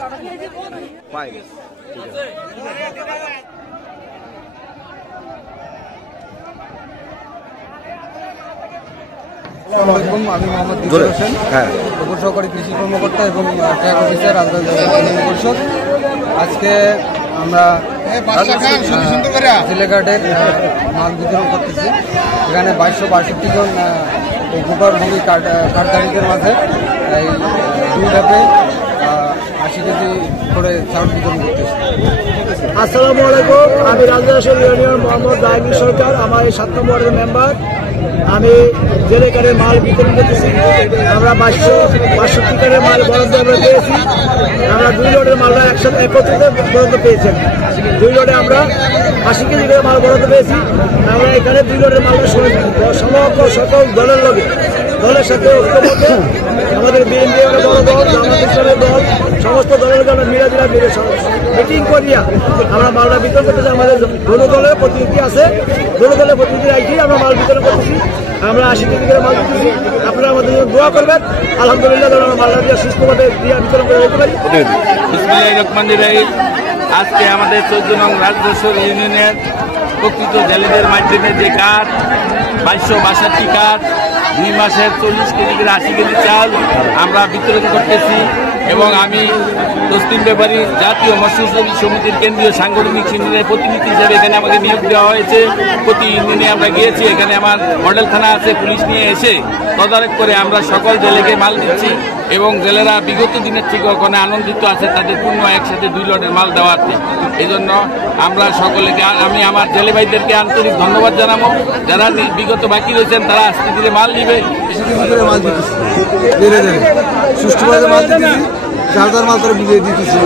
আমি মোহাম্মদ দিদার হোসেন, উপসহকারী কৃষি কর্মকর্তা এবং ট্র্যাক অফিসার রাজগঞ্জ ইউনিয়ন পরিষদ। আজকে আমরা সিলেঘাটের মাল বিতরণ করতেছি। এখানে 2262 জন উপকারভোগী কার্ডধারীদের মাঝে এই 2 ধাপে 80 কেজি করে চাউল বিতরণ করতেছি। আসসালামু আলাইকুম, আমি রাজগঞ্জ ইউনিয়ন মোহাম্মদ জাহাঙ্গীর সরকার, আমার এই 7 নম্বর ওয়ার্ডের মেম্বার। আমি জেলে কার্ডের মাল বিতরণ করতেছি। আমরা 2262 কার্ডের মাল বরাদ্দ আমরা পেয়েছি। আমরা 2 লটের মালটা একসাথে একত্রিত বরাদ্দ পেয়েছেন। 2 লটে আমরা 80 কেজি করে মাল বরাদ্দ পেয়েছি। আমরা এখানে 2 লটের মালটা সমগ্র সকল দলের সাথে ঐক্যবদ্ধ, আমাদের বিএনপি বড় দল, জামাত ইসলামের দল, সমস্ত দলের জন্য মিলাজিরা মিটিং করিয়া আমরা মালটা বিতরণ করতেছি। আমাদের দোনো দলের প্রতিনিধি আছে, দোনো দলের প্রতিনিধি রাখি আমরা মাল বিতরণ করতেছি। আমরা 80 কেজি করে মাল দিতেছি। আপনারা আমাদের জন্য দোয়া করবেন। আলহামদুলিল্লাহ আমরা মালটা দিয়ে সুস্থভাবে দিয়ে বিতরণ করে দিতে পারি। আজকে আমাদের 14 নং রাজগঞ্জ ইউনিয়নের প্রকৃত জেলেদের মাধ্যমে যে কার্ড 2262 কার্ড, 2 মাসের 40 কেজি করে 80 কেজি চাল আমরা বিতরণ করতেছি। এবং আমি তসলিম ব্যাপারী জাতীয় মৎস্য শ্রমিক সমিতির কেন্দ্রীয় সাংগঠনিক ইউনিয়নের প্রতিনিধি হিসেবে এখানে আমাকে নিয়োগ দেওয়া হয়েছে। প্রতি ইউনিয়নে আমরা গিয়েছি, এখানে আমার মডেল থানা আছে, পুলিশ নিয়ে এসে তদারক করে আমরা সকল জেলেকে মাল দিচ্ছি। এবং জেলেরা বিগত দিনের থেকে ওখানে আনন্দিত আছে তাদের পূর্ণ একসাথে 2 লটের মাল দেওয়াতে। এই জন্য আমরা সকলেকে, আমি আমার জেলে ভাইদেরকে আন্তরিক ধন্যবাদ জানাবো। যারা বিগত বাকি রয়েছেন তারা আজকে দিলে মাল দিবে, সুষ্ঠুভাবে মাল দিতেছি, যার মাল তারা বুঝিয়ে দিতেছি।